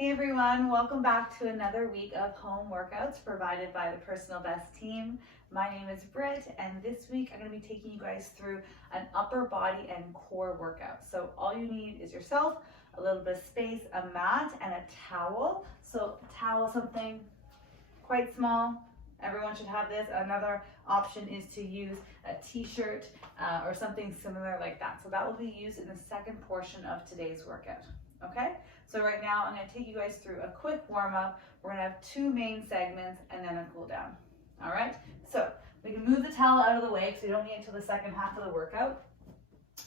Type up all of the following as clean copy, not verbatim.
Hey everyone, welcome back to another week of home workouts provided by the Personal Best team. My name is Britt, and this week I'm going to be taking you guys through an upper body and core workout. So all you need is yourself, a little bit of space, a mat, and a towel. So a towel, something quite small. Everyone should have this. Another option is to use a t-shirt or something similar like that. So that will be used in the second portion of today's workout. Okay, so right now I'm going to take you guys through a quick warm-up. We're going to have two main segments and then a cool down. All right, so we can move the towel out of the way because we don't need it until the second half of the workout.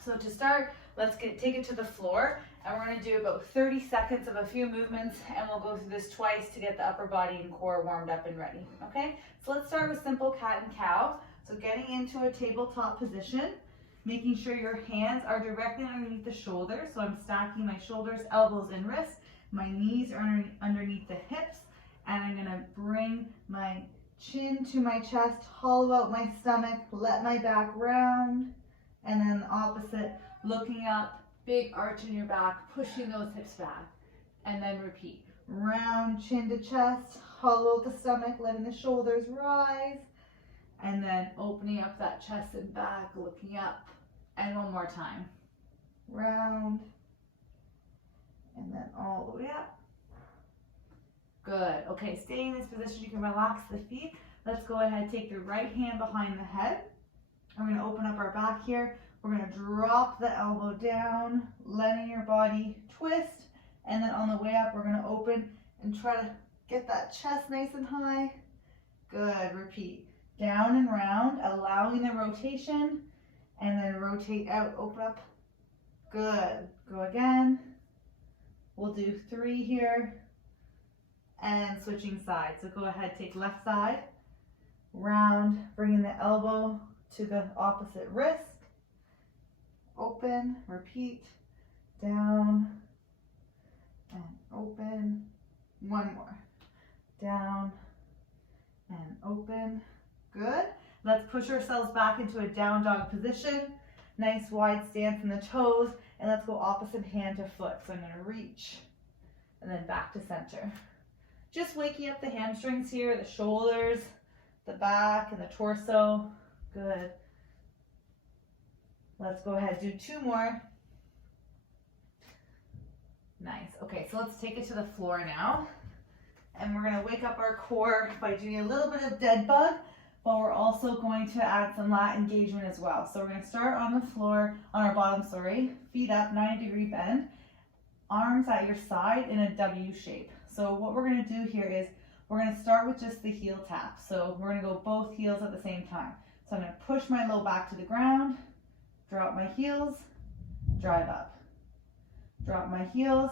So to start, let's take it to the floor, and we're going to do about 30 seconds of a few movements, and we'll go through this twice to get the upper body and core warmed up and ready. Okay, so let's start with simple cat and cow. So getting into a tabletop position, making sure your hands are directly underneath the shoulders. So I'm stacking my shoulders, elbows, and wrists. My knees are underneath the hips, and I'm gonna bring my chin to my chest, hollow out my stomach, let my back round, and then the opposite, looking up, big arch in your back, pushing those hips back, and then repeat. Round, chin to chest, hollow out the stomach, letting the shoulders rise, and then opening up that chest and back, looking up. And one more time. Round. And then all the way up. Good. Okay, stay in this position. You can relax the feet. Let's go ahead and take your right hand behind the head. We're going to open up our back here. We're going to drop the elbow down, letting your body twist. And then on the way up, we're going to open and try to get that chest nice and high. Good. Repeat. Down and round, allowing the rotation. And then rotate out, open up. Good. Go again. We'll do 3 here. And switching sides. So go ahead, take left side. Round, bringing the elbow to the opposite wrist. Open, repeat. Down. And open. One more. Down. And open. Good. Let's push ourselves back into a down dog position. Nice wide stance in the toes. And let's go opposite hand to foot. So I'm going to reach and then back to center. Just waking up the hamstrings here, the shoulders, the back, and the torso. Good. Let's go ahead and do 2 more. Nice. Okay, so let's take it to the floor now. And we're going to wake up our core by doing a little bit of dead bug. But we're also going to add some lat engagement as well. So we're going to start on the floor, on our bottom, feet up, 90-degree bend, arms at your side in a W shape. So what we're going to do here is we're going to start with just the heel tap. So we're going to go both heels at the same time. So I'm going to push my low back to the ground, drop my heels, drive up. Drop my heels,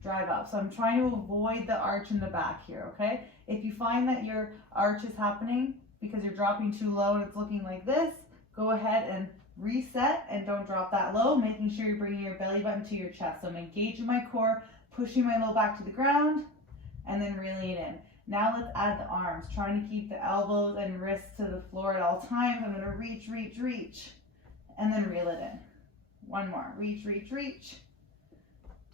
drive up. So I'm trying to avoid the arch in the back here, okay? If you find that your arch is happening because you're dropping too low and it's looking like this, go ahead and reset and don't drop that low, making sure you're bringing your belly button to your chest. So I'm engaging my core, pushing my low back to the ground, and then reeling it in. Now let's add the arms, trying to keep the elbows and wrists to the floor at all times. I'm gonna reach, reach, reach, and then reel it in. One more, reach, reach, reach,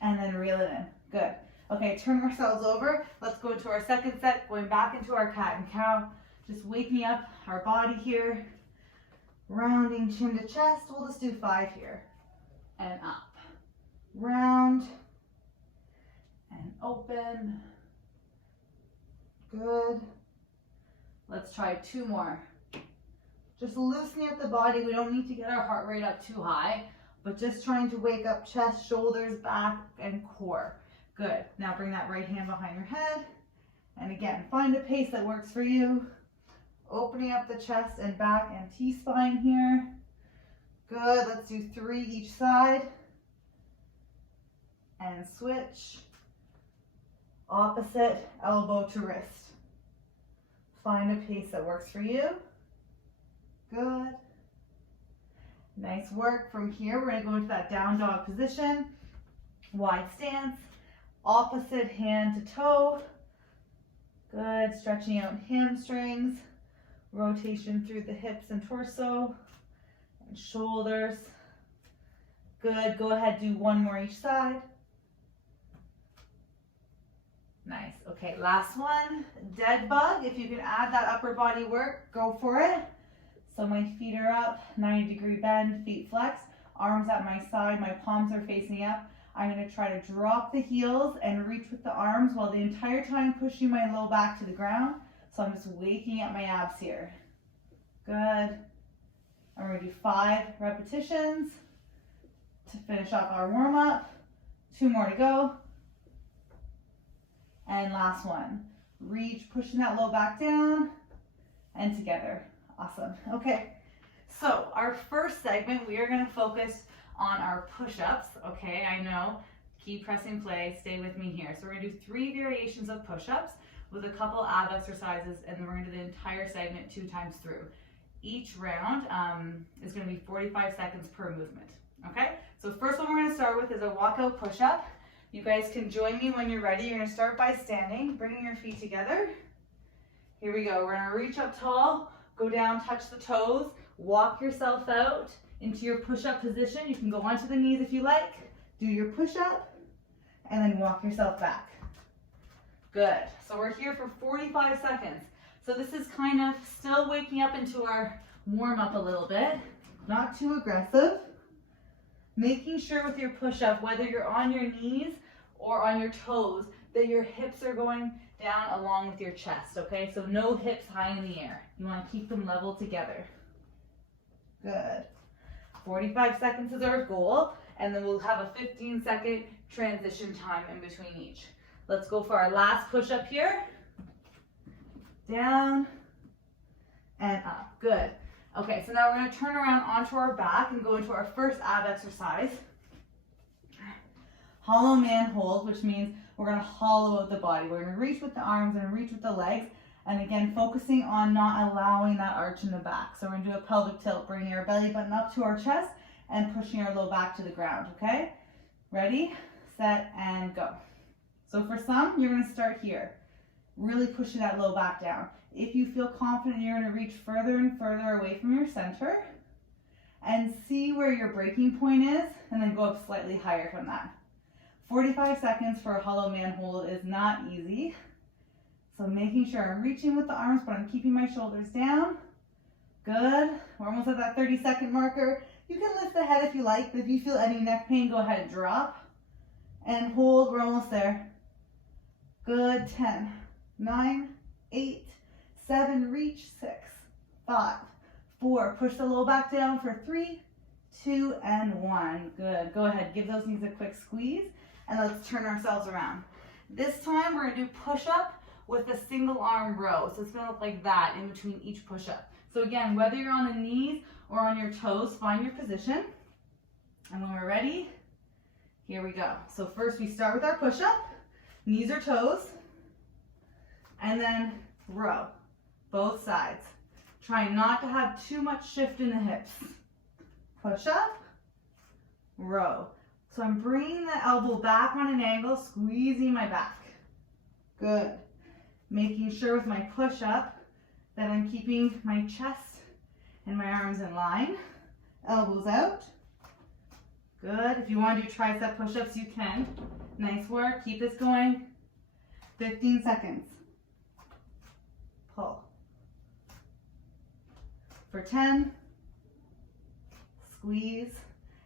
and then reel it in. Good. Okay, turn ourselves over. Let's go into our second set, going back into our cat and cow. Just waking up our body here, rounding chin to chest. We'll just do 5 here, and up, round, and open. Good. Let's try 2 more. Just loosening up the body. We don't need to get our heart rate up too high, but just trying to wake up chest, shoulders, back, and core. Good. Now bring that right hand behind your head. And again, find a pace that works for you. Opening up the chest and back and T-spine here. Good. Let's do 3 each side. And switch. Opposite, elbow to wrist. Find a pace that works for you. Good. Nice work. From here, we're going to go into that down dog position. Wide stance. Opposite hand to toe. Good. Stretching out hamstrings. Rotation through the hips and torso and shoulders. Good. Go ahead, do 1 more each side. Nice. Okay, last one, dead bug. If you can add that upper body work, go for it. So my feet are up, 90-degree bend, feet flexed, arms at my side, my palms are facing up. I'm going to try to drop the heels and reach with the arms while the entire time pushing my low back to the ground. So I'm just waking up my abs here. Good. I'm going to do 5 repetitions to finish off our warm up. 2 more to go. And last one. Reach, pushing that low back down and together. Awesome. Okay. So our first segment, we are going to focus on our push-ups. Okay, I know. Keep pressing play. Stay with me here. So we're going to do 3 variations of push-ups with a couple ab exercises, and then we're going to do the entire segment 2 times through. Each round is going to be 45 seconds per movement. Okay, so first one we're going to start with is a walkout push-up. You guys can join me when you're ready. You're going to start by standing, bringing your feet together. Here we go. We're going to reach up tall, go down, touch the toes, walk yourself out into your push-up position. You can go onto the knees if you like. Do your push-up, and then walk yourself back. Good. So we're here for 45 seconds. So this is kind of still waking up into our warm-up a little bit. Not too aggressive. Making sure with your push-up, whether you're on your knees or on your toes, that your hips are going down along with your chest, okay? So no hips high in the air. You want to keep them level together. Good. 45 seconds is our goal, and then we'll have a 15-second transition time in between each. Let's go for our last push-up here. Down and up. Good. Okay, so now we're going to turn around onto our back and go into our first ab exercise. Holloman Holds, which means we're going to hollow out the body. We're going to reach with the arms and reach with the legs. And again, focusing on not allowing that arch in the back. So we're going to do a pelvic tilt, bringing our belly button up to our chest and pushing our low back to the ground, okay? Ready, set, and go. So for some, you're going to start here, really pushing that low back down. If you feel confident, you're going to reach further and further away from your center and see where your breaking point is, and then go up slightly higher from that. 45 seconds for a Holloman Hold is not easy. So making sure I'm reaching with the arms, but I'm keeping my shoulders down. Good. We're almost at that 30-second marker. You can lift the head if you like, but if you feel any neck pain, go ahead and drop. And hold. We're almost there. Good. 10, 9, 8, 7, reach, 6, 5, 4. Push the low back down for 3, 2, and 1. Good. Go ahead. Give those knees a quick squeeze, and let's turn ourselves around. This time, we're going to do push-up with a single arm row. So it's going to look like that in between each push-up. So again, whether you're on the knees or on your toes, find your position. And when we're ready, here we go. So first we start with our push-up, knees or toes, and then row, both sides. Try not to have too much shift in the hips. Push-up, row. So I'm bringing the elbow back on an angle, squeezing my back. Good. Making sure with my push-up that I'm keeping my chest and my arms in line. Elbows out. Good. If you want to do tricep push-ups, you can. Nice work. Keep this going. 15 seconds. Pull. For 10. Squeeze.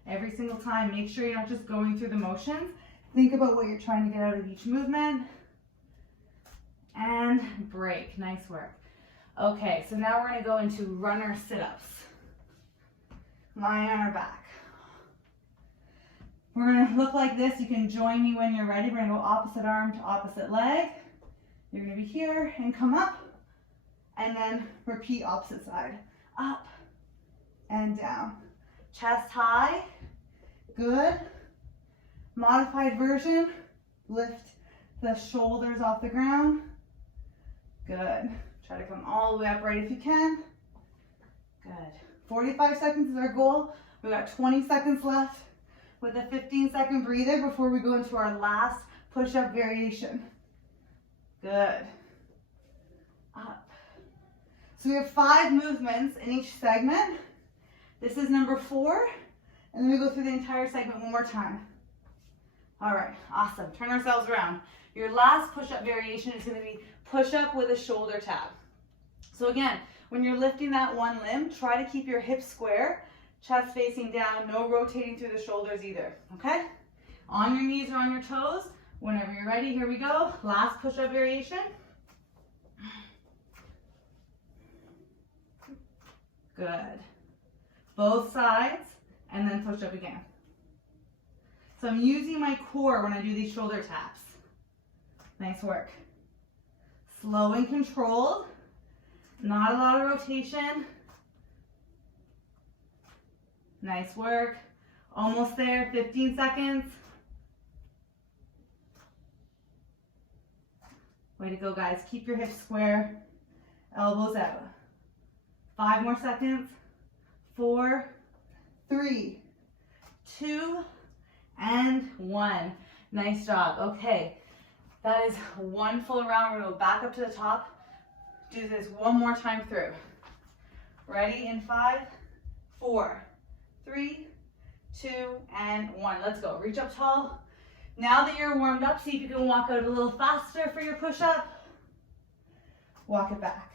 Every single time, make sure you're not just going through the motions. Think about what you're trying to get out of each movement. And break. Nice work. Okay, so now we're going to go into runner sit-ups. Lying on our back. We're going to look like this. You can join me when you're ready. We're going to go opposite arm to opposite leg. You're going to be here and come up. And then repeat opposite side. Up and down. Chest high. Good. Modified version. Lift the shoulders off the ground. Good. Try to come all the way upright if you can. Good. 45 seconds is our goal. We've got 20 seconds left with a 15-second breather before we go into our last push-up variation. Good. Up. So we have 5 movements in each segment. This is number 4. And then we go through the entire segment one more time. All right, awesome. Turn ourselves around. Your last push-up variation is gonna be push-up with a shoulder tap. So again, when you're lifting that one limb, try to keep your hips square, chest facing down, no rotating through the shoulders either, okay? On your knees or on your toes, whenever you're ready, here we go. Last push-up variation. Good. Both sides, and then push up again. So I'm using my core when I do these shoulder taps. Nice work. Slow and controlled. Not a lot of rotation. Nice work. Almost there, 15 seconds. Way to go, guys. Keep your hips square, elbows out. 5 more seconds. 4, 3, 2, and 1. Nice job. Okay, that is one full round. We're gonna go back up to the top. Do this one more time through. Ready in 5, 4, 3, 2, and 1. Let's go. Reach up tall. Now that you're warmed up, see if you can walk out a little faster for your push-up. Walk it back.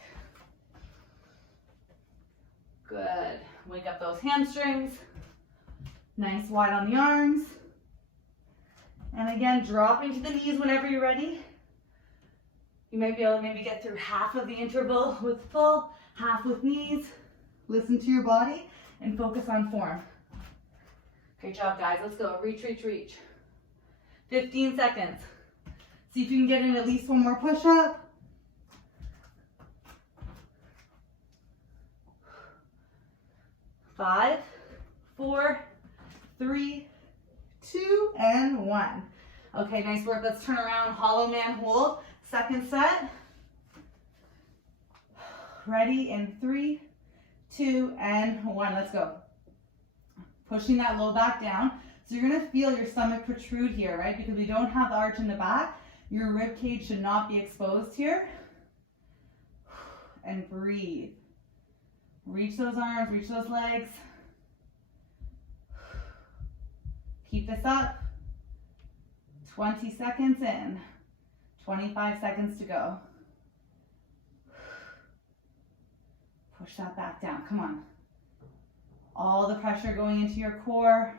Good. Wake up those hamstrings. Nice wide on the arms. And again, dropping to the knees whenever you're ready. You might be able to maybe get through half of the interval with full, half with knees. Listen to your body and focus on form. Great job, guys. Let's go. Reach, reach, reach. 15 seconds. See if you can get in at least one more push-up. 5, 4, 3, 2, and 1. Okay, nice work. Let's turn around. Holloman Hold. Second set. Ready in 3, 2, and 1. Let's go. Pushing that low back down. So you're gonna feel your stomach protrude here, right? Because we don't have the arch in the back. Your rib cage should not be exposed here. And breathe. Reach those arms, reach those legs. Keep this up. 20 seconds in. 25 seconds to go. Push that back down, come on. All the pressure going into your core.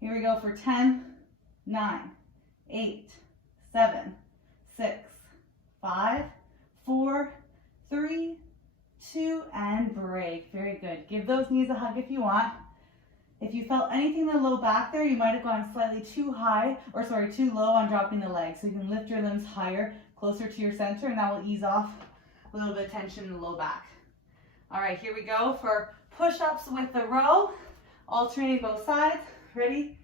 Here we go for 10, 9, 8, 7, 6, 5, 4, 3, 2, and break. Very good. Give those knees a hug if you want. If you felt anything in the low back there, you might have gone slightly too high, or sorry, too low on dropping the legs. So you can lift your limbs higher, closer to your center, and that will ease off a little bit of tension in the low back. All right, here we go for push-ups with the row, alternating both sides. Ready?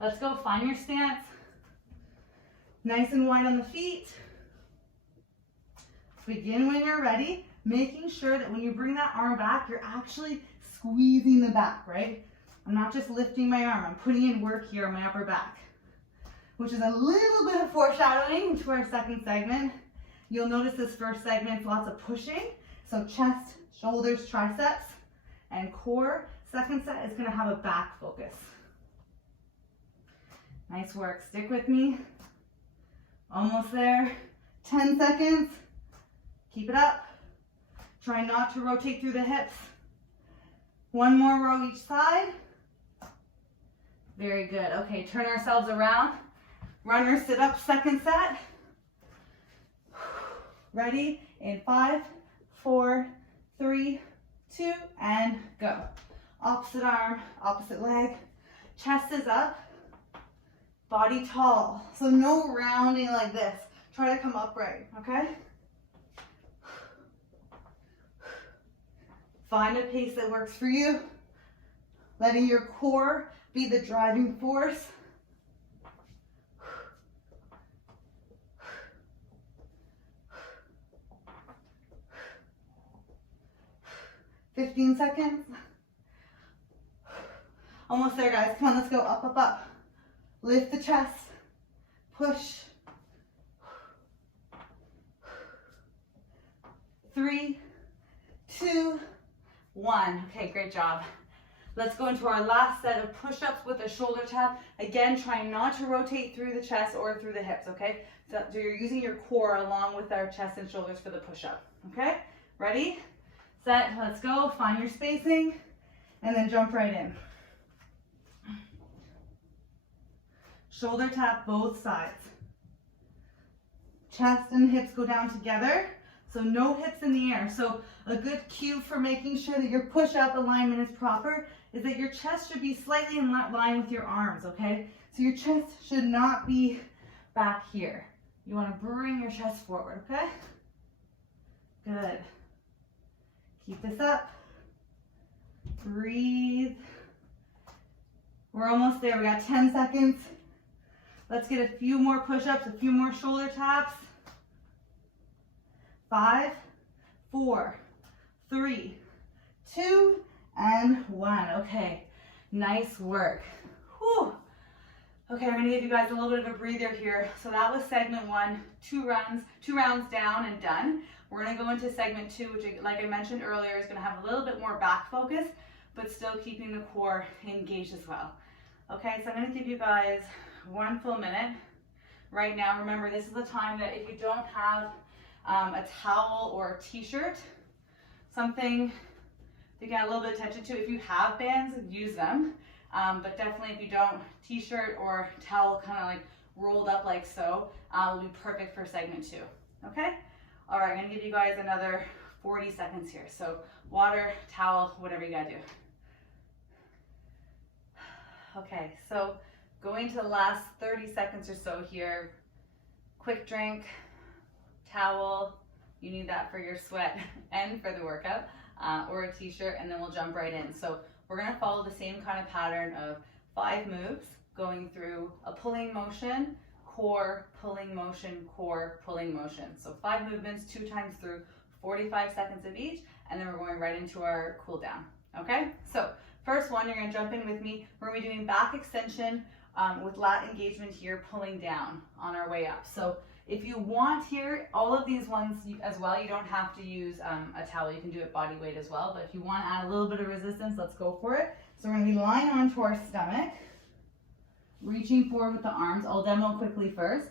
Let's go. Find your stance. Nice and wide on the feet. Begin when you're ready, making sure that when you bring that arm back, you're actually squeezing the back, right? I'm not just lifting my arm, I'm putting in work here on my upper back, which is a little bit of foreshadowing to our second segment. You'll notice this first segment, lots of pushing. So chest, shoulders, triceps, and core. Second set is gonna have a back focus. Nice work, stick with me. Almost there, 10 seconds. Keep it up. Try not to rotate through the hips. One more row each side. Very good. Okay, turn ourselves around. Runner sit up, second set. Ready? In 5, 4, 3, 2, and go. Opposite arm, opposite leg. Chest is up. Body tall. So no rounding like this. Try to come upright, okay? Find a pace that works for you. Letting your core be the driving force. "15 seconds. Almost there, guys. Come on, let's go up, up, up. Lift the chest. Push. 3, 2, 1. Okay, great job. Let's go into our last set of push-ups with a shoulder tap. Again, trying not to rotate through the chest or through the hips, okay? So you're using your core along with our chest and shoulders for the push-up, okay? Ready, set, let's go. Find your spacing and then jump right in. Shoulder tap both sides. Chest and hips go down together, so no hips in the air. So a good cue for making sure that your push-up alignment is proper is that your chest should be slightly in line with your arms, okay? So your chest should not be back here. You want to bring your chest forward, okay? Good. Keep this up. Breathe. We're almost there. We got 10 seconds. Let's get a few more push-ups, a few more shoulder taps. 5, 4, 3, 2, and 1. Okay, nice work. Whew. Okay, I'm gonna give you guys a little bit of a breather here. So that was segment 1, 2 rounds down and done. We're gonna go into segment 2, which, like I mentioned earlier, is gonna have a little bit more back focus, but still keeping the core engaged as well. Okay, so I'm gonna give you guys 1 full minute. Right now, remember, this is the time that if you don't have a towel or a t-shirt, something to get a little bit of attention to. If you have bands, use them. But definitely if you don't, t-shirt or towel kind of like rolled up like so, will be perfect for segment 2. Okay? All right, I'm gonna give you guys another 40 seconds here. So water, towel, whatever you gotta do. Okay, so going to the last 30 seconds or so here. Quick drink, towel, you need that for your sweat and for the workout, or a t-shirt, and then we'll jump right in. So we're gonna follow the same kind of pattern of 5 moves, going through a pulling motion, core, pulling motion, core, pulling motion. So 5 movements, 2 times through, 45 seconds of each, and then we're going right into our cool down, okay? So first one, you're gonna jump in with me. We're gonna be doing back extension with lat engagement here, pulling down on our way up. So if you want here, all of these ones as well, you don't have to use a towel. You can do it body weight as well. But if you want to add a little bit of resistance, let's go for it. So we're going to be lying onto our stomach, reaching forward with the arms. I'll demo quickly first.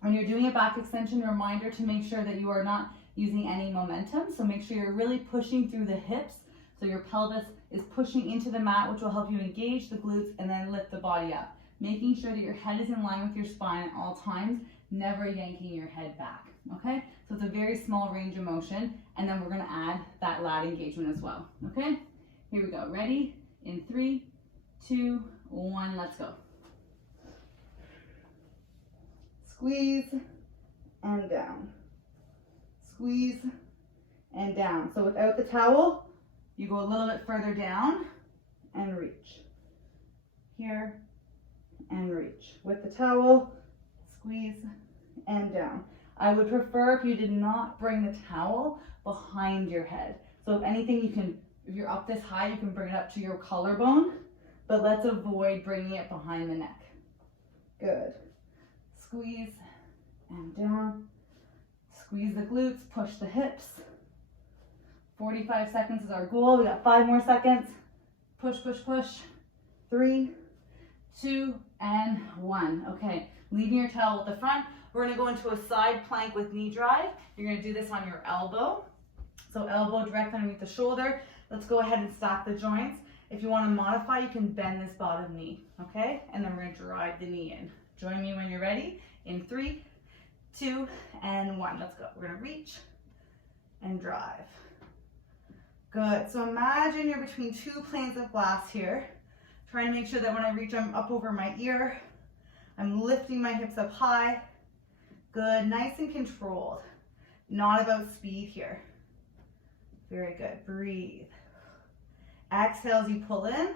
When you're doing a back extension, reminder to make sure that you are not using any momentum. So make sure you're really pushing through the hips. So your pelvis is pushing into the mat, which will help you engage the glutes and then lift the body up. Making sure that your head is in line with your spine at all times, never yanking your head back, okay? So it's a very small range of motion, and then we're gonna add that lat engagement as well, okay? Here we go, ready? In 3, 2, 1, let's go. Squeeze and down. Squeeze and down. So without the towel, you go a little bit further down and reach. Here and reach. With the towel, squeeze and down. I would prefer if you did not bring the towel behind your head. So if anything, you can, if you're up this high, you can bring it up to your collarbone, but let's avoid bringing it behind the neck. Good. Squeeze and down. Squeeze the glutes, push the hips. 45 seconds is our goal. We got 5 more seconds. Push, push, push. 3, 2, and 1. Okay, leaving your towel at the front. We're gonna go into a side plank with knee drive. You're gonna do this on your elbow. So elbow direct underneath the shoulder. Let's go ahead and stack the joints. If you wanna modify, you can bend this bottom knee, okay? And then we're gonna drive the knee in. Join me when you're ready. In 3, 2, and 1. Let's go. We're gonna reach and drive. Good, so imagine you're between 2 planes of glass here. Trying to make sure that when I reach, I'm up over my ear. I'm lifting my hips up high. Good, nice and controlled. Not about speed here. Very good, breathe. Exhale as you pull in.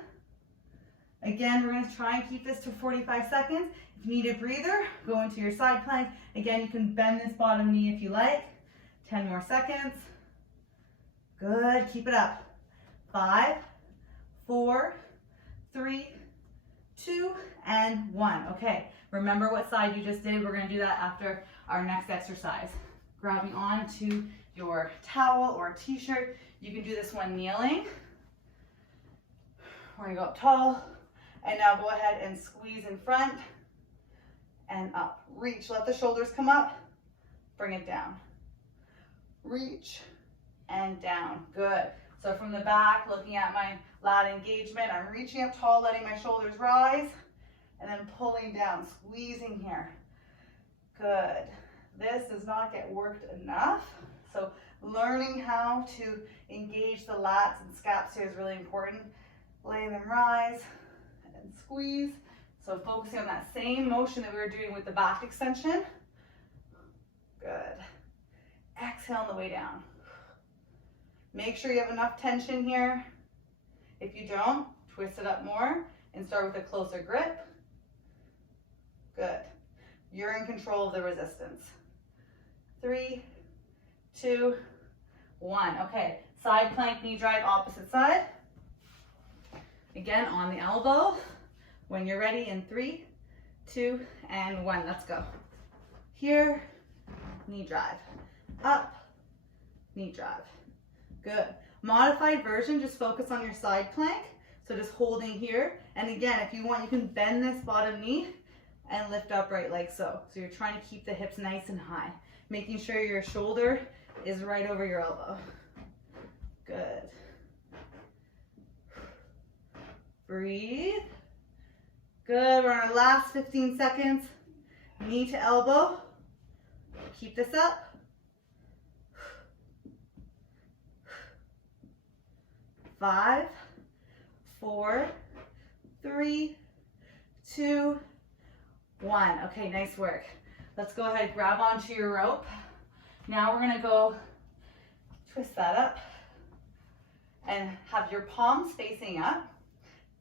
Again, we're gonna try and keep this to 45 seconds. If you need a breather, go into your side plank. Again, you can bend this bottom knee if you like. 10 more seconds. Good, keep it up. 5, 4, 3, 2, and 1. Okay, remember what side you just did. We're gonna do that after our next exercise. Grabbing onto your towel or t-shirt. You can do this one kneeling. We're gonna go up tall, and now go ahead and squeeze in front and up. Reach, let the shoulders come up, bring it down. Reach and down, good. So from the back, looking at my lat engagement, I'm reaching up tall, letting my shoulders rise, and then pulling down, squeezing here. Good. This does not get worked enough. So learning how to engage the lats and scaps here is really important. Letting them rise and squeeze. So focusing on that same motion that we were doing with the back extension. Good. Exhale on the way down. Make sure you have enough tension here. If you don't, twist it up more and start with a closer grip. Good. You're in control of the resistance. 3, 2, 1. Okay, side plank, knee drive, opposite side. Again, on the elbow. When you're ready, in 3, 2, and 1. Let's go. Here, knee drive. Up, knee drive. Good. Modified version, just focus on your side plank. So just holding here. And again, if you want, you can bend this bottom knee and lift upright like so. So you're trying to keep the hips nice and high. Making sure your shoulder is right over your elbow. Good. Breathe. Good. We're on our last 15 seconds. Knee to elbow. Keep this up. 5, 4, 3, 2, 1. Okay, nice work. Let's go ahead, grab onto your rope. Now we're gonna go twist that up and have your palms facing up.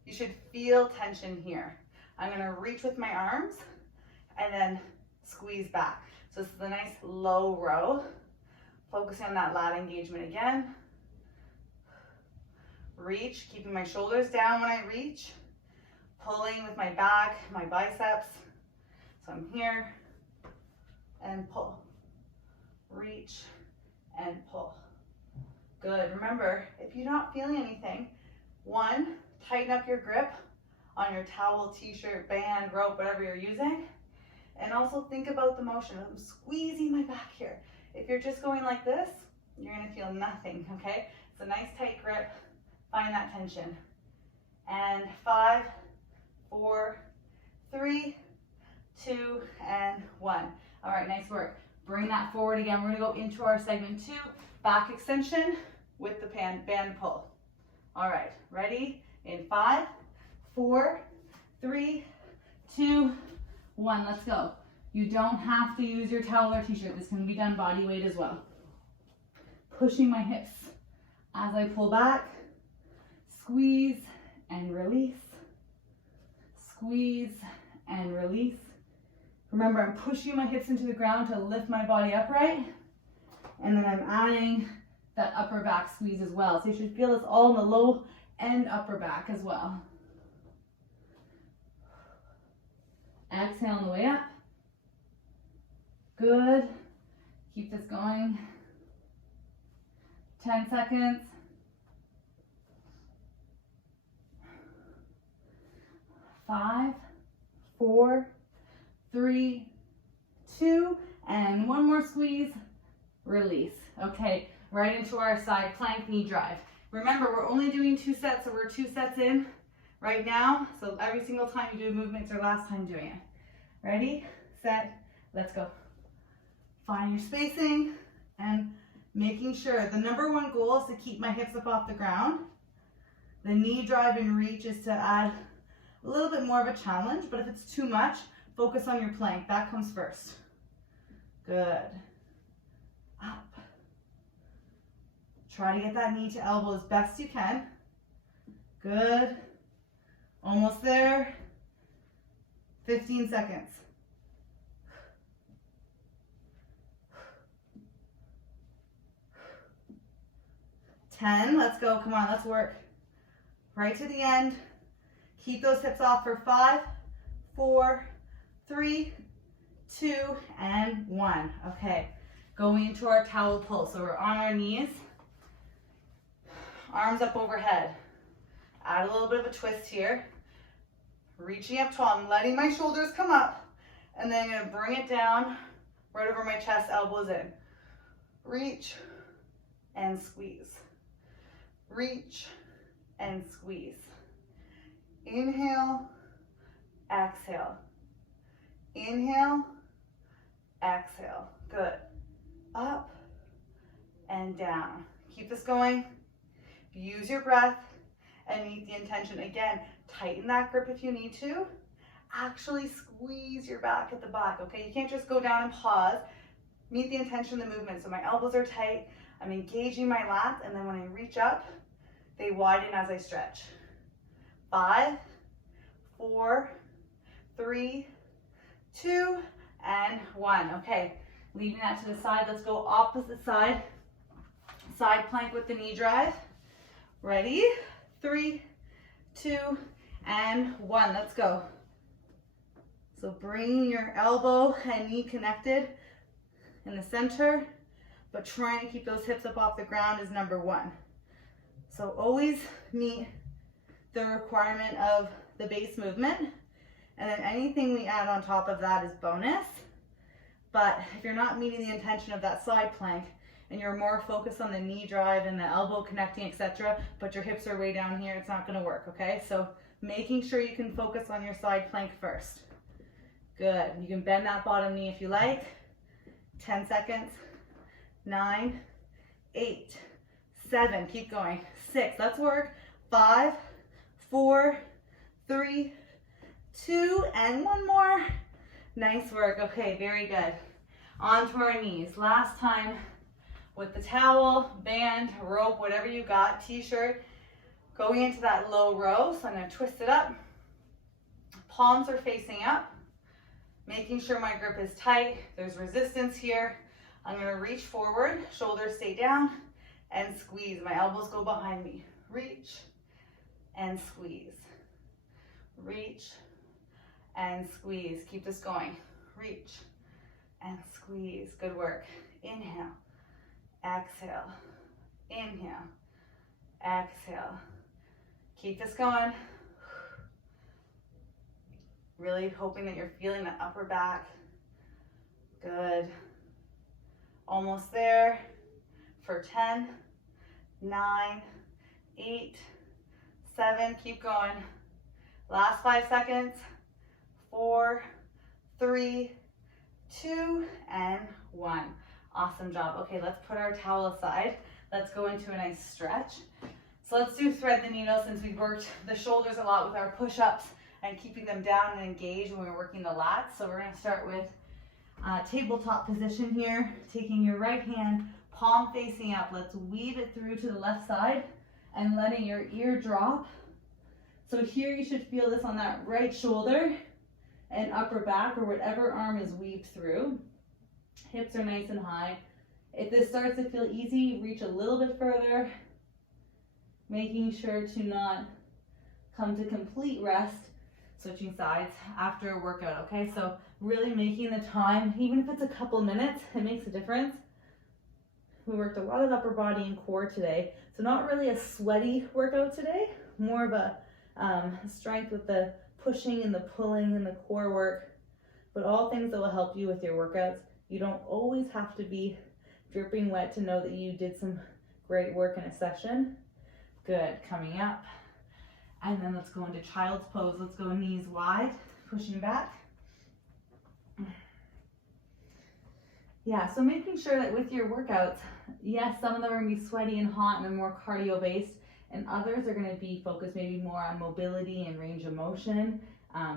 You should feel tension here. I'm gonna reach with my arms and then squeeze back. So this is a nice low row. Focusing on that lat engagement again. Reach, keeping my shoulders down when I reach. Pulling with my back, my biceps. So I'm here and pull. Reach and pull. Good. Remember, if you're not feeling anything, 1, tighten up your grip on your towel, t-shirt, band, rope, whatever you're using. And also think about the motion. I'm squeezing my back here. If you're just going like this, you're gonna feel nothing, okay? It's a nice tight grip. Find that tension. And 5, 4, 3, 2, and 1. All right, nice work. Bring that forward again. We're gonna go into our segment 2, back extension with the band pull. All right, ready? In 5, 4, 3, 2, 1. Let's go. You don't have to use your towel or t-shirt. This can be done body weight as well. Pushing my hips as I pull back. Squeeze and release. Squeeze and release. Remember, I'm pushing my hips into the ground to lift my body upright. And then I'm adding that upper back squeeze as well. So you should feel this all in the low and upper back as well. Exhale on the way up. Good. Keep this going. 10 seconds. 5, 4, 3, 2, and 1 more squeeze, release. Okay, right into our side plank knee drive. Remember, we're only doing 2 sets, so we're 2 sets in right now. So every single time you do a movement, it's your last time doing it. Ready, set, let's go. Find your spacing and making sure the #1 goal is to keep my hips up off the ground. The knee drive and reach is to add a little bit more of a challenge, but if it's too much, focus on your plank. That comes first. Good. Up. Try to get that knee to elbow as best you can. Good. Almost there. 15 seconds. Ten. Let's go. Come on, let's work. Right to the end. Keep those hips off for 5, 4, 3, 2, and 1. Okay, going into our towel pull. So we're on our knees, arms up overhead. Add a little bit of a twist here. Reaching up tall, I'm letting my shoulders come up, and then I'm gonna bring it down right over my chest, elbows in. Reach and squeeze. Reach and squeeze. Inhale, exhale. Inhale, exhale. Good. Up and down. Keep this going. Use your breath and meet the intention. Again, tighten that grip if you need to. Actually squeeze your back at the back, okay? You can't just go down and pause. Meet the intention of the movement. So my elbows are tight. I'm engaging my lats, and then when I reach up, they widen as I stretch. 5, 4, 3, 2, and 1. Okay, leaving that to the side. Let's go opposite side. Side plank with the knee drive. Ready? 3, 2, and 1. Let's go. So bring your elbow and knee connected in the center, but trying to keep those hips up off the ground is number 1. So always meet the requirement of the base movement, and then anything we add on top of that is bonus. But if you're not meeting the intention of that side plank and you're more focused on the knee drive and the elbow connecting, etc., but your hips are way down here, it's not going to work, okay? So making sure you can focus on your side plank first. Good. You can bend that bottom knee if you like. 10 seconds. 9, 8, 7, keep going. 6, let's work. 5, 4, 3, 2, and 1 more. Nice work. Okay, very good. On to our knees. Last time with the towel, band, rope, whatever you got, t-shirt, going into that low row. So I'm going to twist it up. Palms are facing up, making sure my grip is tight. There's resistance here. I'm going to reach forward, shoulders stay down, and squeeze. My elbows go behind me. Reach and squeeze. Reach and squeeze. Keep this going. Reach and squeeze. Good work. Inhale, exhale, inhale, exhale. Keep this going. Really hoping that you're feeling that upper back. Good. Almost there for 10, 9, 8, 7, keep going. Last 5 seconds. 4, 3, 2, and 1. Awesome job. Okay, let's put our towel aside. Let's go into a nice stretch. So let's do thread the needle, since we've worked the shoulders a lot with our push-ups and keeping them down and engaged when we're working the lats. So we're going to start with tabletop position here, taking your right hand, palm facing up. Let's weave it through to the left side and letting your ear drop. So here you should feel this on that right shoulder and upper back, or whatever arm is weaved through. Hips are nice and high. If this starts to feel easy, reach a little bit further, making sure to not come to complete rest, switching sides after a workout, okay? So really making the time, even if it's a couple minutes, it makes a difference. We worked a lot of upper body and core today, so not really a sweaty workout today, more of a strength with the pushing and the pulling and the core work, but all things that will help you with your workouts. You don't always have to be dripping wet to know that you did some great work in a session. Good, coming up. And then let's go into child's pose. Let's go knees wide, pushing back. Yeah, so making sure that with your workouts, yes, some of them are going to be sweaty and hot and they're more cardio based, and others are going to be focused maybe more on mobility and range of motion,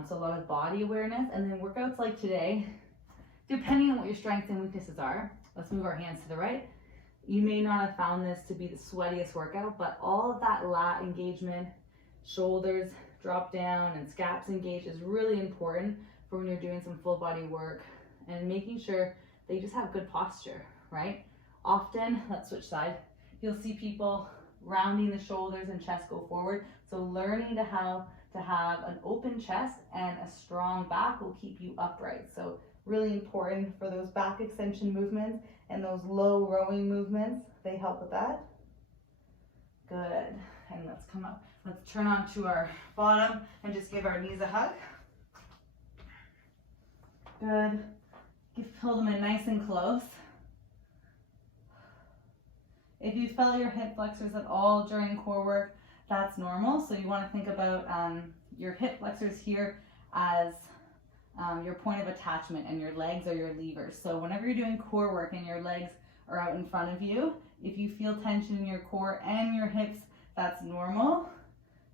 so a lot of body awareness. And then workouts like today, depending on what your strengths and weaknesses are, let's move our hands to the right. You may not have found this to be the sweatiest workout, but all of that lat engagement, shoulders drop down and scaps engaged is really important for when you're doing some full body work, and making sure that you just have good posture, right? Often, let's switch side, you'll see people rounding the shoulders and chest go forward. So learning to how to have an open chest and a strong back will keep you upright. So really important for those back extension movements and those low rowing movements. They help with that. Good. And let's come up. Let's turn onto our bottom and just give our knees a hug. Good. Hold them in nice and close. If you felt your hip flexors at all during core work, that's normal. So you want to think about your hip flexors here as your point of attachment, and your legs are your levers. So whenever you're doing core work and your legs are out in front of you, if you feel tension in your core and your hips, that's normal,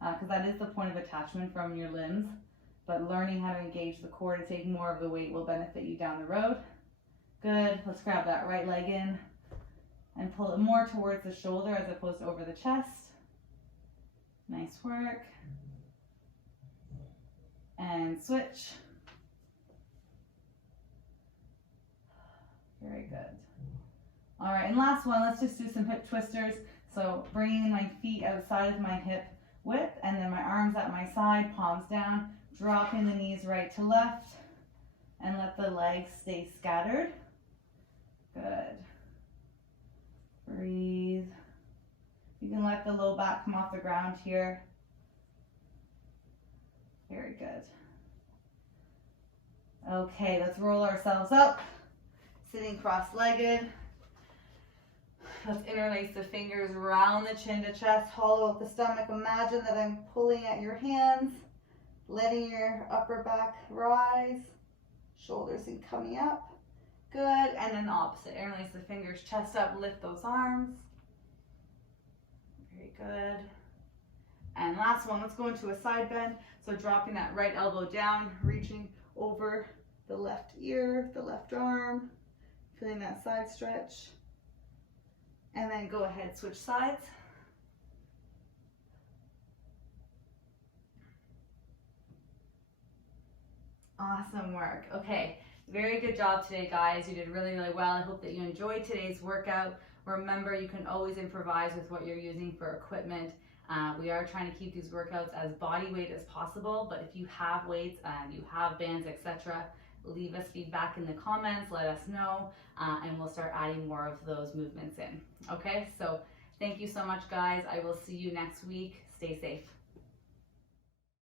because that is the point of attachment from your limbs. But learning how to engage the core to take more of the weight will benefit you down the road. Good. Let's grab that right leg in and pull it more towards the shoulder as opposed to over the chest. Nice work. And switch. Very good. All right, and last one, let's just do some hip twisters. So bringing my feet outside of my hip width, and then my arms at my side, palms down, dropping the knees right to left, and let the legs stay scattered. Good. Breathe. You can let the low back come off the ground here. Very good. Okay, let's roll ourselves up. Sitting cross-legged. Let's interlace the fingers around the chin to chest, hollow out the stomach. Imagine that I'm pulling at your hands, letting your upper back rise, shoulders coming up. Good, and then opposite. Interlace the fingers, chest up, lift those arms. Very good. And last one, let's go into a side bend. So dropping that right elbow down, reaching over the left ear, the left arm. Feeling that side stretch. And then go ahead, switch sides. Awesome work. Okay, very good job today, guys. You did really, really well. I hope that you enjoyed today's workout. Remember, you can always improvise with what you're using for equipment. We are trying to keep these workouts as body weight as possible, but if you have weights and you have bands, etc., leave us feedback in the comments, let us know, and we'll start adding more of those movements in. Okay, so thank you so much, guys. I will see you next week. Stay safe.